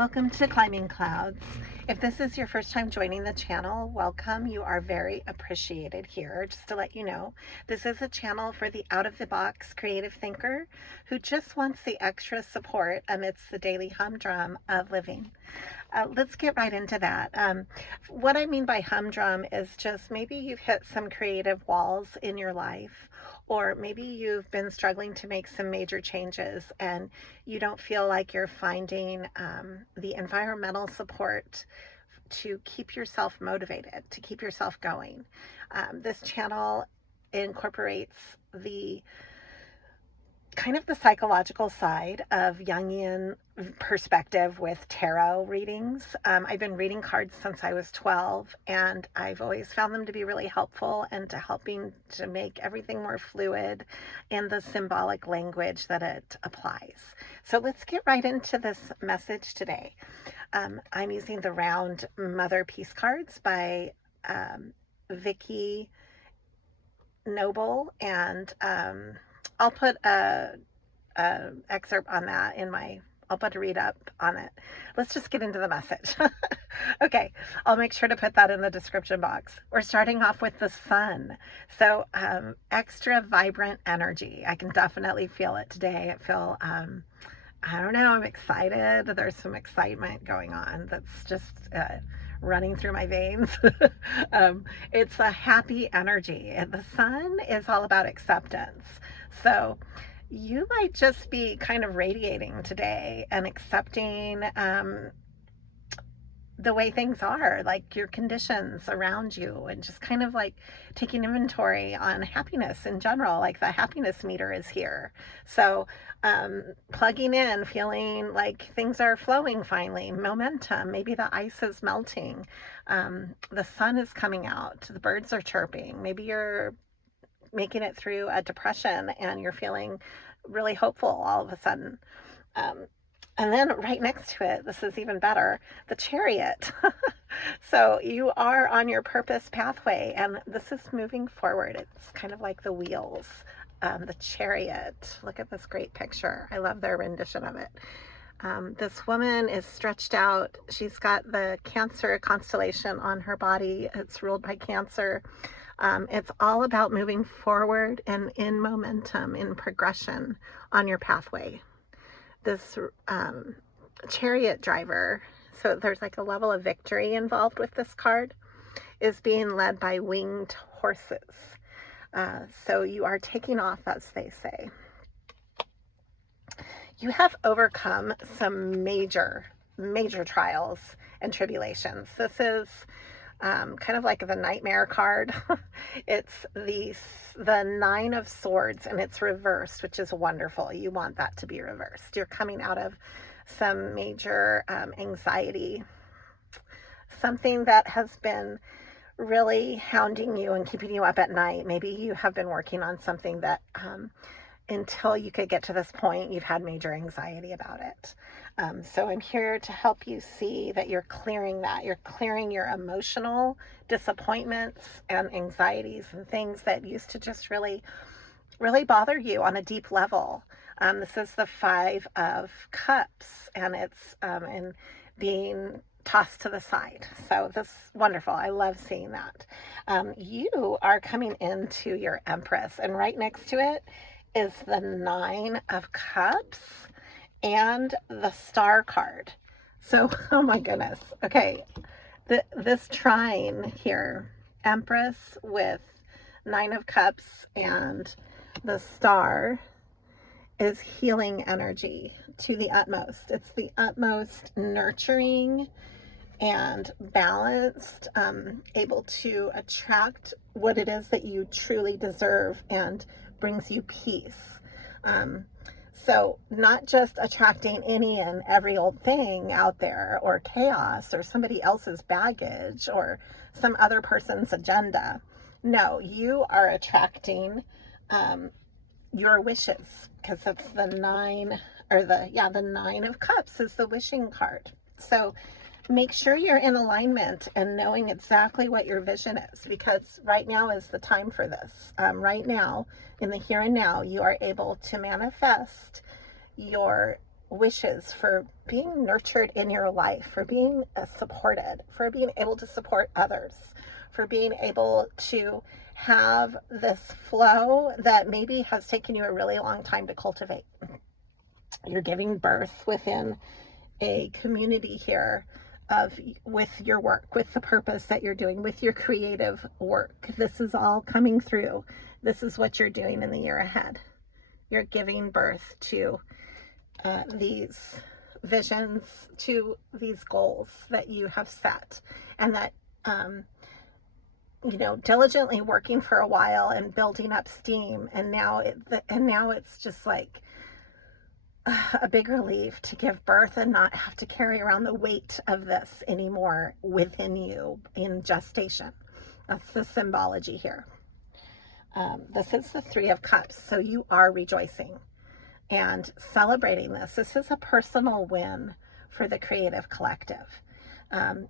Welcome to Climbing Clouds. If this is your first time joining the channel, welcome. You are very appreciated here. Just to let you know, this is a channel for the out-of-the-box creative thinker who just wants the extra support amidst the daily humdrum of living. Let's get right into that. What I mean by humdrum is just maybe you've hit some creative walls in your life, or maybe you've been struggling to make some major changes and you don't feel like you're finding the environmental support to keep yourself motivated, to keep yourself going. This channel incorporates the kind of the psychological side of Jungian perspective with tarot readings. I've been reading cards since I was 12, and I've always found them to be really helpful and to helping to make everything more fluid in the symbolic language that it applies. So let's get right into this message today. I'm using the round Mother Peace cards by Vickie Noble, and I'll put a excerpt on that I'll put a read up on it. Let's just get into the message. Okay, I'll make sure to put that in the description box. We're starting off with the sun. So extra vibrant energy. I can definitely feel it today. I feel, I don't know, I'm excited. There's some excitement going on that's just running through my veins. It's a happy energy, and the sun is all about acceptance. So you might just be kind of radiating today and accepting the way things are, like your conditions around you, and just kind of like taking inventory on happiness in general. Like the happiness meter is here. So plugging in, feeling like things are flowing finally, momentum, maybe the ice is melting, the sun is coming out, the birds are chirping, maybe you're making it through a depression and you're feeling really hopeful all of a sudden. And then right next to it, this is even better, the Chariot. So you are on your purpose pathway, and this is moving forward. It's kind of like the wheels, the Chariot. Look at this great picture. I love their rendition of it. This woman is stretched out. She's got the Cancer constellation on her body. It's ruled by Cancer. It's all about moving forward and in momentum, in progression on your pathway. This chariot driver, so there's like a level of victory involved with this card, is being led by winged horses. So you are taking off, as they say. You have overcome some major trials and tribulations. This is kind of like the nightmare card. It's the Nine of Swords, and it's reversed, which is wonderful. You want that to be reversed. You're coming out of some major anxiety, something that has been really hounding you and keeping you up at night. Maybe you have been working on something that until you could get to this point, you've had major anxiety about it. So I'm here to help you see that you're clearing that. You're clearing your emotional disappointments and anxieties and things that used to just really, really bother you on a deep level. This is the Five of Cups, and it's in being tossed to the side. So this is wonderful. I love seeing that. You are coming into your Empress, and right next to it is the Nine of Cups and the Star card. So, oh my goodness. Okay, this trine here, Empress with Nine of Cups and the Star, is healing energy to the utmost. It's the utmost nurturing and balanced, able to attract what it is that you truly deserve and brings you peace. So not just attracting any and every old thing out there, or chaos, or somebody else's baggage, or some other person's agenda. No, you are attracting your wishes, because it's the Nine, or the Nine of Cups is the wishing card. So make sure you're in alignment and knowing exactly what your vision is, because right now is the time for this. Right now, in the here and now, you are able to manifest your wishes for being nurtured in your life, for being supported, for being able to support others, for being able to have this flow that maybe has taken you a really long time to cultivate. You're giving birth within a community here with your work, with the purpose that you're doing, with your creative work. This is all coming through. This is what you're doing in the year ahead. You're giving birth to these visions, to these goals that you have set, and that diligently working for a while and building up steam, and now it's just like a big relief to give birth and not have to carry around the weight of this anymore within you in gestation. That's the symbology here. This is the Three of Cups, so you are rejoicing and celebrating this. This is a personal win for the creative collective.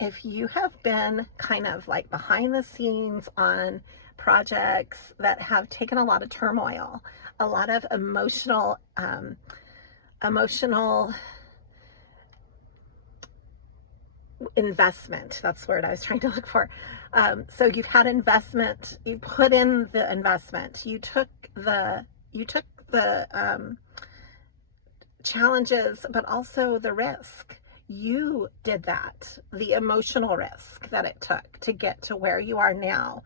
If you have been kind of like behind the scenes on projects that have taken a lot of turmoil, a lot of emotional investment, that's the word I was trying to look for. So you've had investment, you put in the investment, you took the challenges, but also the risk. You did that, the emotional risk that it took to get to where you are now.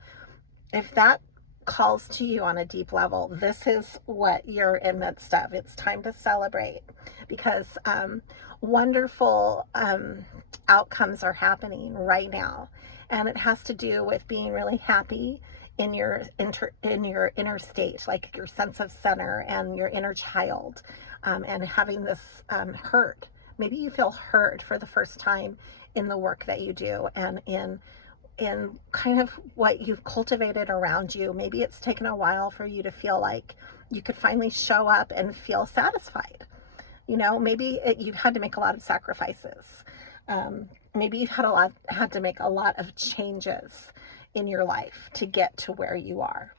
If that calls to you on a deep level, this is what you're in midst of. It's time to celebrate, because wonderful outcomes are happening right now, and it has to do with being really happy in your inner state, like your sense of center and your inner child, and having this heard. Maybe you feel heard for the first time in the work that you do, and in kind of what you've cultivated around you. Maybe it's taken a while for you to feel like you could finally show up and feel satisfied. Maybe you've had to make a lot of sacrifices. Maybe you've had to make a lot of changes in your life to get to where you are.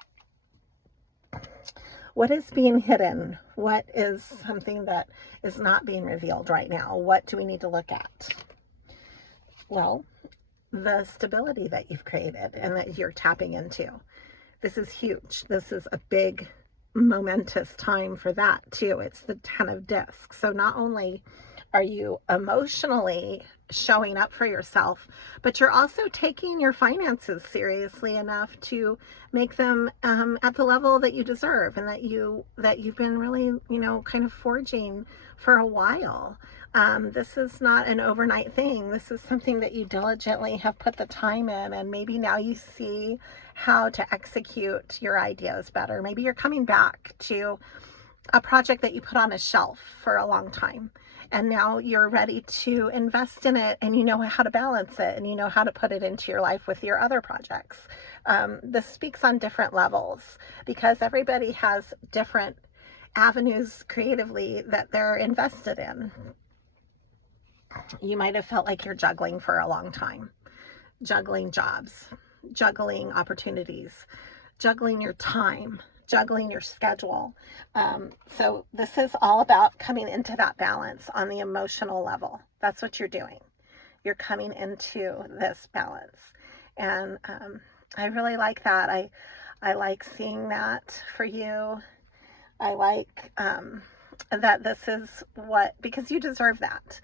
What is being hidden? What is something that is not being revealed right now? What do we need to look at? Well, the stability that you've created and that you're tapping into. This is huge. This is a big, momentous time for that too. It's the 10 of discs. So not only are you emotionally showing up for yourself, but you're also taking your finances seriously enough to make them at the level that you deserve, and that you've been really, kind of forging for a while. This is not an overnight thing. This is something that you diligently have put the time in, and maybe now you see how to execute your ideas better. Maybe you're coming back to a project that you put on a shelf for a long time, and now you're ready to invest in it, and you know how to balance it, and you know how to put it into your life with your other projects. This speaks on different levels, because everybody has different avenues creatively that they're invested in. You might have felt like you're juggling for a long time, juggling jobs, juggling opportunities, juggling your time, juggling your schedule. So this is all about coming into that balance on the emotional level. That's what you're doing. You're coming into this balance. And I really like that. I like seeing that for you. I like that this is because you deserve that.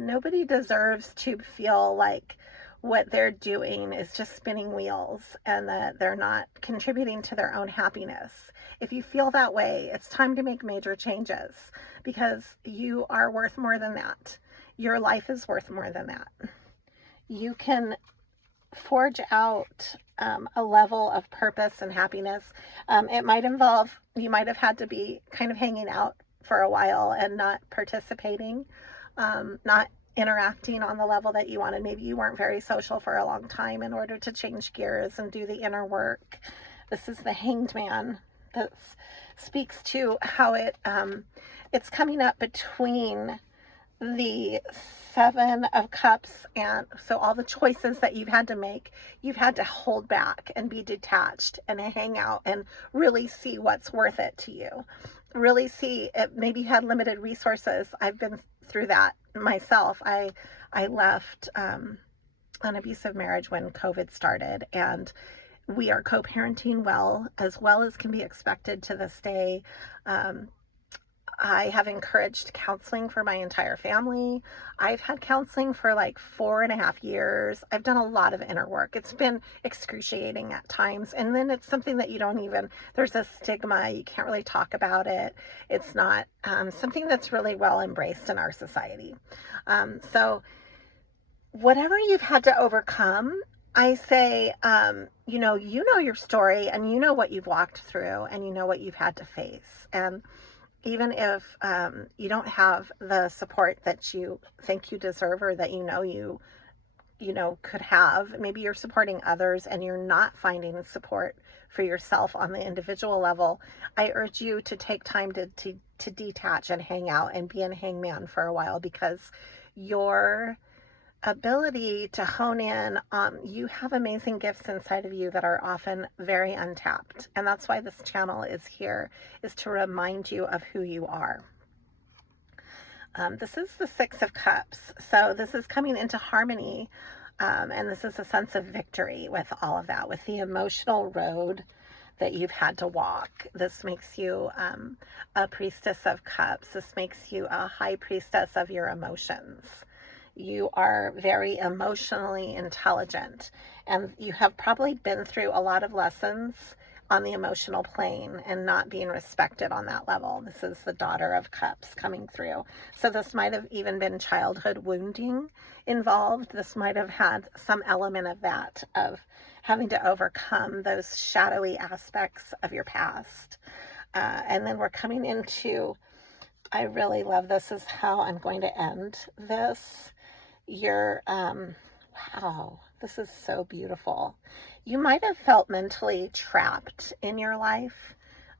Nobody deserves to feel like what they're doing is just spinning wheels and that they're not contributing to their own happiness. If you feel that way, it's time to make major changes, because you are worth more than that. Your life is worth more than that. You can forge out a level of purpose and happiness. It might involve, you might have had to be kind of hanging out for a while and not participating, not interacting on the level that you wanted. Maybe you weren't very social for a long time in order to change gears and do the inner work. This is the Hanged Man. That speaks to how it's coming up between the Seven of Cups, and so all the choices that you've had to make, you've had to hold back and be detached and hang out and really see what's worth it to you. really see it, maybe had limited resources. I've been through that myself. I left an abusive marriage when COVID started, and we are co-parenting well as can be expected to this day. I have encouraged counseling for my entire family. I've had counseling for like 4.5 years. I've done a lot of inner work. It's been excruciating at times. And then it's something that you don't even, there's a stigma. You can't really talk about it. It's not something that's really well embraced in our society. So whatever you've had to overcome, I say, you know your story, and you know what you've walked through, and you know what you've had to face. And even if you don't have the support that you think you deserve, or that you could have, maybe you're supporting others and you're not finding support for yourself on the individual level, I urge you to take time to detach and hang out and be in hangman for a while, because your ability to hone in, you have amazing gifts inside of you that are often very untapped. And that's why this channel is here, is to remind you of who you are. This is the Six of Cups. So this is coming into harmony. And this is a sense of victory with all of that, with the emotional road that you've had to walk. This makes you a priestess of cups. This makes you a high priestess of your emotions. You are very emotionally intelligent, and you have probably been through a lot of lessons on the emotional plane and not being respected on that level. This is the Daughter of Cups coming through. So this might have even been childhood wounding involved. This might have had some element of that, of having to overcome those shadowy aspects of your past. And then we're coming into, I really love this, is how I'm going to end this. Wow, this is so beautiful. You might have felt mentally trapped in your life.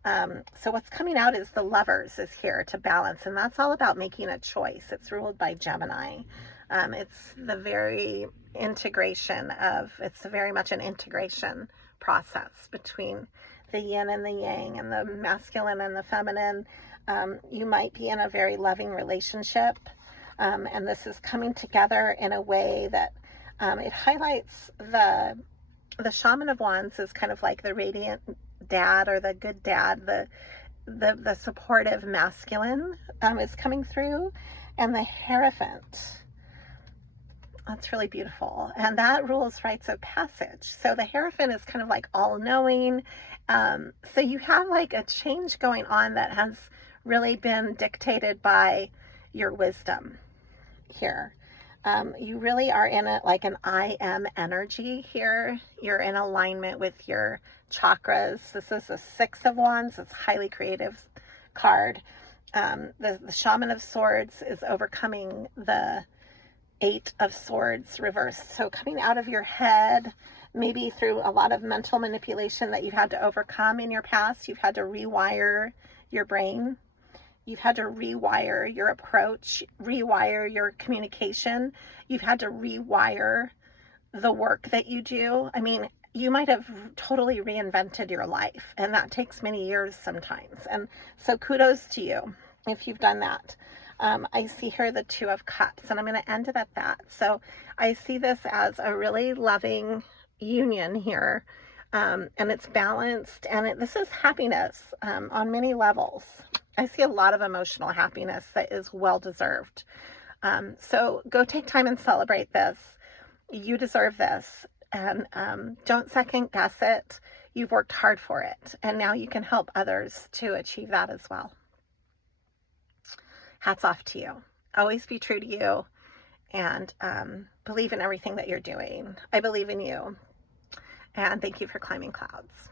So what's coming out is the Lovers is here to balance, and that's all about making a choice. It's ruled by Gemini. It's the very very much an integration process between the yin and the yang, and the masculine and the feminine. You might be in a very loving relationship. And this is coming together in a way that it highlights the Shaman of Wands is kind of like the radiant dad, or the good dad, the supportive masculine is coming through, and the Hierophant. That's really beautiful. And that rules rites of passage. So the Hierophant is kind of like all-knowing. So you have like a change going on that has really been dictated by your wisdom here. You really are in like an I am energy here. You're in alignment with your chakras. This is a Six of Wands. It's a highly creative card. The Shaman of Swords is overcoming the Eight of Swords reversed. So coming out of your head, maybe through a lot of mental manipulation that you've had to overcome in your past. You've had to rewire your brain. You've had to rewire your approach, rewire your communication. You've had to rewire the work that you do. I mean, you might have totally reinvented your life, and that takes many years sometimes. And so kudos to you if you've done that. I see here the Two of Cups, and I'm going to end it at that. So I see this as a really loving union here, and it's balanced, and this is happiness on many levels. I see a lot of emotional happiness that is well-deserved. So go take time and celebrate this. You deserve this. And don't second guess it. You've worked hard for it. And now you can help others to achieve that as well. Hats off to you. Always be true to you. And believe in everything that you're doing. I believe in you. And thank you for climbing clouds.